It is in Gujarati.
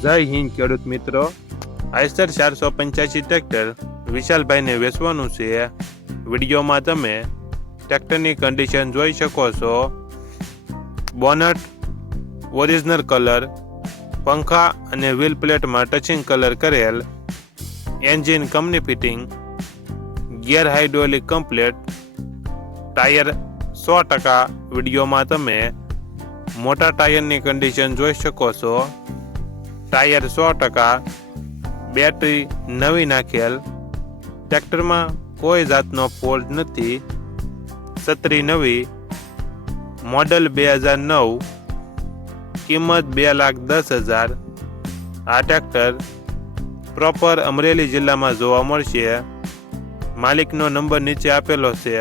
જય હિન્દ ખેડૂત મિત્રો। આઈસર 485 ટ્રેક્ટર વિશાલભાઈને વેચવાનું છે। વિડીયોમાં તમે ટ્રેક્ટરની કન્ડિશન જોઈ શકો છો। બોનટ ઓરિજિનલ કલર, પંખા અને વ્હીલ પ્લેટમાં ટચિંગ કલર કરેલ, engine company fitting, gear hydraulic complete, tyre 100%। વિડીયોમાં તમે મોટા ટાયરની કન્ડિશન જોઈ શકો છો। ટાયર 100%, બેટરી નવી નાખેલ, ટ્રેક્ટરમાં કોઈ જાતનો ફોલ્ટ નથી, છત્રી નવી, મોડલ 2009, કિંમત 2,10,000। આ ટ્રેક્ટર પ્રોપર અમરેલી જિલ્લામાં જોવા મળશે। માલિકનો નંબર નીચે આપેલો છે।